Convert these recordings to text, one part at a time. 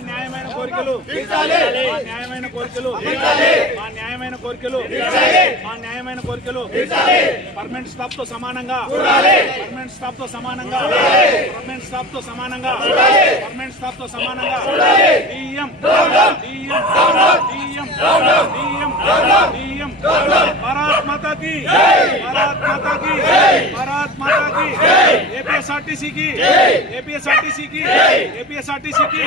న్యాయమైన కోరికలు న్యాయమైన కోరికలు న్యాయమైన కోరికలు న్యాయమైన కోరికలు పర్మనెంట్ స్టాప్ తో సమానంగా పర్మనెంట్ స్టాప్ తో సమానంగా పర్మనెంట్ స్టాప్ తో సమానంగా పర్మనెంట్ స్టాప్ తో సమానంగా DM DM DM DM DM Bharat Mata की భారత్ మాతా की భారత్ మాతా की ఏపీఎస్ఆర్టీసీ की ఏపీఎస్ఆర్టీసీ की ఏపీఎస్ఆర్టీసీ की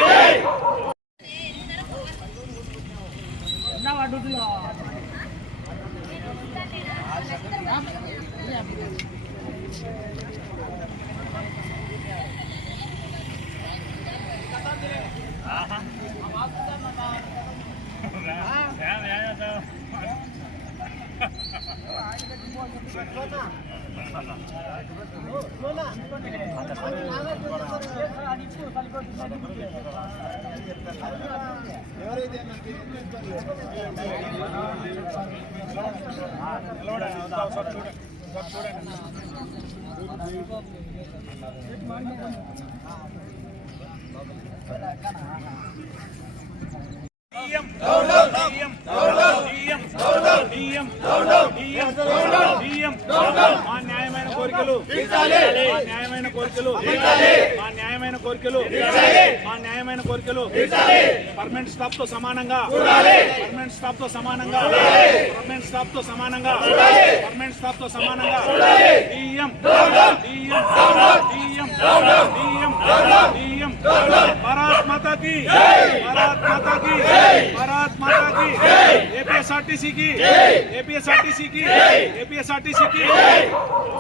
న్యాయమైన కోరికలు న్యాయమైన కోరికలు న్యాయమైన కోరికలు న్యాయమైన కోరికలు పర్మనెంట్ స్టాప్ తో సమానంగా పర్మనెంట్ స్టాప్ తో సమానంగా పర్మనెంట్ స్టాప్ తో సమానంగా పర్మనెంట్ స్టాప్ తో సమానంగా DM DM DM DM DM Bharat Mata की భారత్ మాతా की భారత్ మాతా की ఏపీఎస్ఆర్టీసీ की ఏపీఎస్ఆర్టీసీ की ఏపీఎస్ఆర్టీసీ की